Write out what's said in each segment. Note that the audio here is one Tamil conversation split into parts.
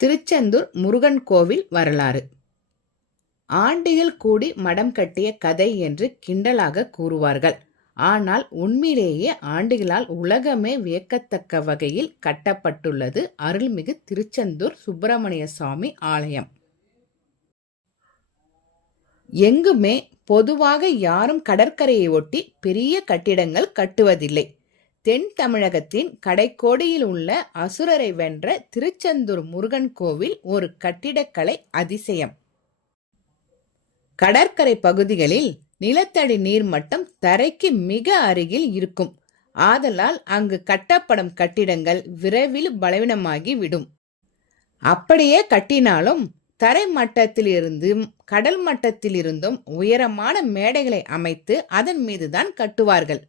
திருச்செந்தூர் முருகன் கோவில் வரலாறு. ஆண்டிகள் கூடி மடம் கட்டிய கதை என்று கிண்டலாக கூறுவார்கள். ஆனால் உண்மையிலேயே ஆண்டிகளால் உலகமே வியக்கத்தக்க வகையில் கட்டப்பட்டுள்ளது அருள்மிகு திருச்செந்தூர் சுப்பிரமணிய சுவாமி ஆலயம். எங்குமே பொதுவாக யாரும் கடற்கரையை ஒட்டி பெரிய கட்டிடங்கள் கட்டுவதில்லை. தென் தமிழகத்தின் கடைக்கோடியில் உள்ள அசுரரை வென்ற திருச்செந்தூர் முருகன் கோவில் ஒரு கட்டிடக்கலை அதிசயம். கடற்கரை பகுதிகளில் நிலத்தடி நீர்மட்டம் தரைக்கு மிக அருகில் இருக்கும். ஆதலால் அங்கு கட்டப்படும் கட்டிடங்கள் விரைவில் பலவீனமாகி விடும். அப்படியே கட்டினாலும் தரை மட்டத்திலிருந்தும் கடல் மட்டத்திலிருந்தும் உயரமான மேடைகளை அமைத்து அதன் மீதுதான் கட்டுவார்கள்.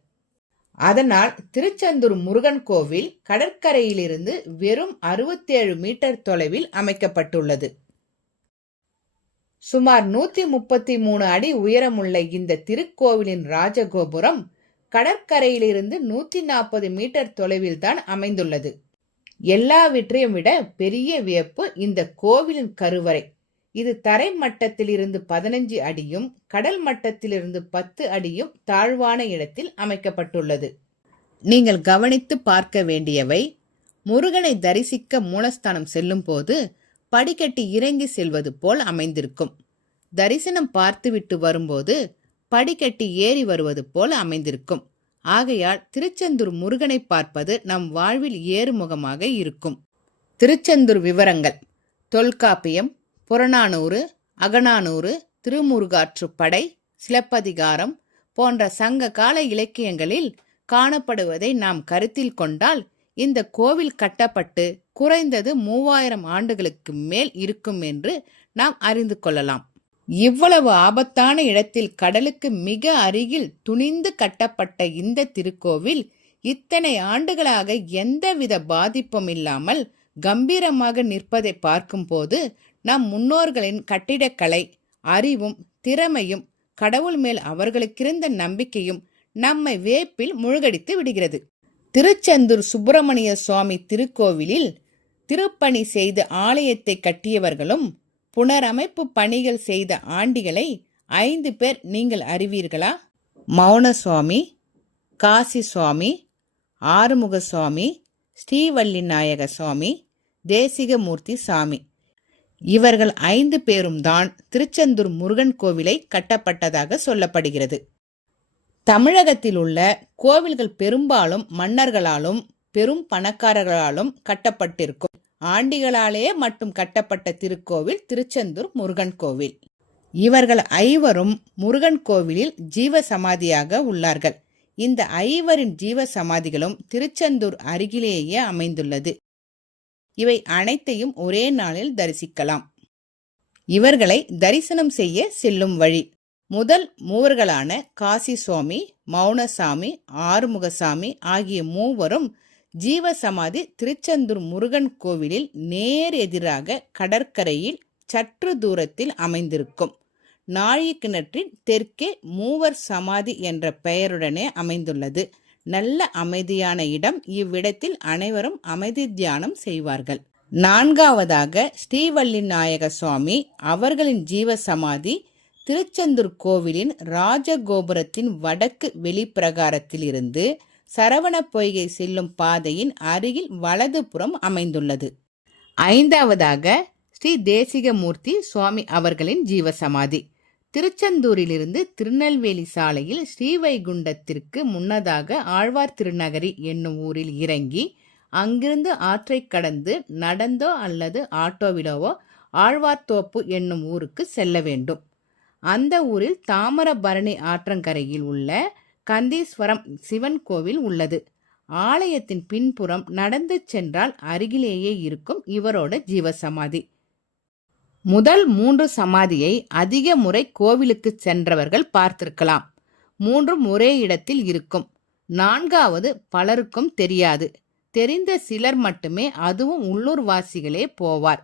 அதனால் திருச்செந்தூர் முருகன் கோவில் கடற்கரையிலிருந்து வெறும் 67 மீட்டர் தொலைவில் அமைக்கப்பட்டுள்ளது. சுமார் 133 அடி உயரமுள்ள இந்த திருக்கோவிலின் ராஜகோபுரம் கடற்கரையிலிருந்து 140 மீட்டர் தொலைவில் தான் அமைந்துள்ளது. எல்லாவற்றையும் விட பெரிய வியப்பு இந்த கோவிலின் கருவறை. இது தரை மட்டத்திலிருந்து 15 அடியும் கடல் மட்டத்திலிருந்து 10 அடியும் தாழ்வான இடத்தில் அமைக்கப்பட்டுள்ளது. நீங்கள் கவனித்து பார்க்க வேண்டியவை, முருகனை தரிசிக்க மூலஸ்தானம் செல்லும் போது படிக்கட்டி இறங்கி செல்வது போல் அமைந்திருக்கும். தரிசனம் பார்த்துவிட்டு வரும்போது படிக்கட்டி ஏறி வருவது போல் அமைந்திருக்கும். ஆகையால் திருச்செந்தூர் முருகனை பார்ப்பது நம் வாழ்வில் ஏறுமுகமாக இருக்கும். திருச்செந்தூர் விவரங்கள்: தொல்காப்பியம், புறநானூறு, அகநானூறு, திருமுருகாற்றுப்படை, சிலப்பதிகாரம் போன்ற சங்க கால இலக்கியங்களில் காணப்படுவதை நாம் கருத்தில் கொண்டால் இந்த கோவில் கட்டப்பட்டு குறைந்தது 3000 ஆண்டுகளுக்கு மேல் இருக்கும் என்று நாம் அறிந்து கொள்ளலாம். இவ்வளவு ஆபத்தான இடத்தில் கடலுக்கு மிக அருகில் துணிந்து கட்டப்பட்ட இந்த திருக்கோவில் இத்தனை ஆண்டுகளாக எந்தவித பாதிப்பும் இல்லாமல் கம்பீரமாக நிற்பதை பார்க்கும்போது நம் முன்னோர்களின் கட்டிடக்கலை அறிவும் திறமையும் கடவுள் மேல் அவர்களுக்கிருந்த நம்பிக்கையும் நம்மை வியப்பில் முழுகடித்து விடுகிறது. திருச்செந்தூர் சுப்பிரமணிய சுவாமி திருக்கோவிலில் திருப்பணி செய்து ஆலயத்தை கட்டியவர்களும் புனரமைப்பு பணிகள் செய்த ஆண்டிகளை 5 பேர் நீங்கள் அறிவீர்களா? மௌன சுவாமி, காசி சுவாமி, ஆறுமுக சுவாமி, ஸ்ரீவள்ளி நாயக சுவாமி, தேசிகமூர்த்தி சாமி. இவர்கள் 5 பேரும் தான் திருச்செந்தூர் முருகன் கோவிலை கட்டப்பட்டதாக சொல்லப்படுகிறது. தமிழகத்தில் உள்ள கோவில்கள் பெரும்பாலும் மன்னர்களாலும் பெரும் பணக்காரர்களாலும் கட்டப்பட்டிருக்கும். ஆண்டிகளாலே மட்டும் கட்டப்பட்ட திருக்கோவில் திருச்செந்தூர் முருகன் கோவில். இவர்கள் 5வரும் முருகன் கோவிலில் ஜீவ சமாதியாக உள்ளார்கள். இந்த 5வரின் ஜீவ சமாதிகளும் திருச்செந்தூர் அருகிலேயே அமைந்துள்ளது. இவை அனைத்தையும் ஒரே நாளில் தரிசிக்கலாம். இவர்களை தரிசனம் செய்ய செல்லும் வழி: முதல் மூவர்களான காசி சுவாமி, மௌனசாமி, ஆறுமுகசாமி ஆகிய மூவரும் ஜீவசமாதி திருச்செந்தூர் முருகன் கோவிலில் நேர் எதிராக கடற்கரையில் சற்று தூரத்தில் அமைந்திருக்கும் நாழிக்கிணற்றின் தெற்கே மூவர் சமாதி என்ற பெயருடனே அமைந்துள்ளது. நல்ல அமைதியான இடம். இவ்விடத்தில் அனைவரும் அமைதி தியானம் செய்வார்கள். 4வதாக ஸ்ரீவள்ளி நாயக சுவாமி அவர்களின் ஜீவ சமாதி திருச்செந்தூர் கோவிலின் ராஜகோபுரத்தின் வடக்கு வெளிப்பிரகாரத்தில் இருந்து சரவண பொய்கை செல்லும் பாதையின் அருகில் வலதுபுறம் அமைந்துள்ளது. 5வதாக ஸ்ரீ தேசிகமூர்த்தி சுவாமி அவர்களின் ஜீவசமாதி திருச்செந்தூரிலிருந்து திருநெல்வேலி சாலையில் ஸ்ரீவைகுண்டத்திற்கு முன்னதாக ஆழ்வார் திருநகரி என்னும் ஊரில் இறங்கி அங்கிருந்து ஆற்றை கடந்து நடந்தோ அல்லது ஆட்டோவிலோவோ ஆழ்வார்தோப்பு என்னும் ஊருக்கு செல்ல வேண்டும். அந்த ஊரில் தாமிரபரணி ஆற்றங்கரையில் உள்ள கந்தீஸ்வரம் சிவன் கோவில் உள்ளது. ஆலயத்தின் பின்புறம் நடந்து சென்றால் அருகிலேயே இருக்கும் இவரோட ஜீவசமாதி. முதல் 3 சமாதியை அதிக முறை கோவிலுக்கு சென்றவர்கள் பார்த்திருக்கலாம். 3ம் ஒரே இடத்தில் இருக்கும். 4வது பலருக்கும் தெரியாது. தெரிந்த சிலர் மட்டுமே, அதுவும் உள்ளூர் வாசிகளே போவார்.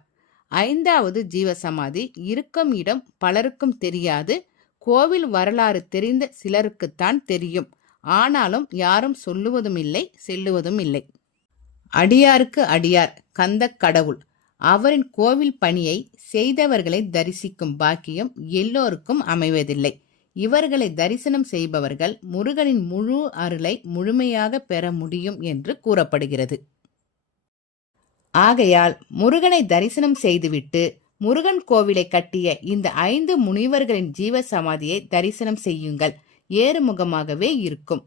5வது ஜீவசமாதி இருக்கும் இடம் பலருக்கும் தெரியாது. கோவில் வரலாறு தெரிந்த சிலருக்குத்தான் தெரியும். ஆனாலும் யாரும் சொல்லுவதும் இல்லை, செல்லுவதும் இல்லை. அடியாருக்கு அடியார் கந்த கடவுள். அவரின் கோவில் பணியை செய்தவர்களை தரிசிக்கும் பாக்கியம் எல்லோருக்கும் அமைவதில்லை. இவர்களை தரிசனம் செய்பவர்கள் முருகனின் முழு அருளை முழுமையாக பெற முடியும் என்று கூறப்படுகிறது. ஆகையால் முருகனை தரிசனம் செய்துவிட்டு முருகன் கோவிலை கட்டிய இந்த 5 முனிவர்களின் ஜீவ சமாதியை தரிசனம் செய்யுங்கள். ஏறுமுகமாகவே இருக்கும்.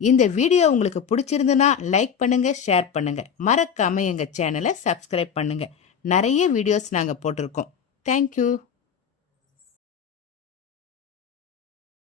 இந்த வீடியோ உங்களுக்கு பிடிச்சிருந்துன்னா லைக் பண்ணுங்க, ஷேர் பண்ணுங்க. மறக்காம எங்க சேனலை சப்ஸ்கிரைப் பண்ணுங்க. நிறைய வீடியோஸ் நாங்கள் போட்டிருக்கோம். தேங்க்யூ.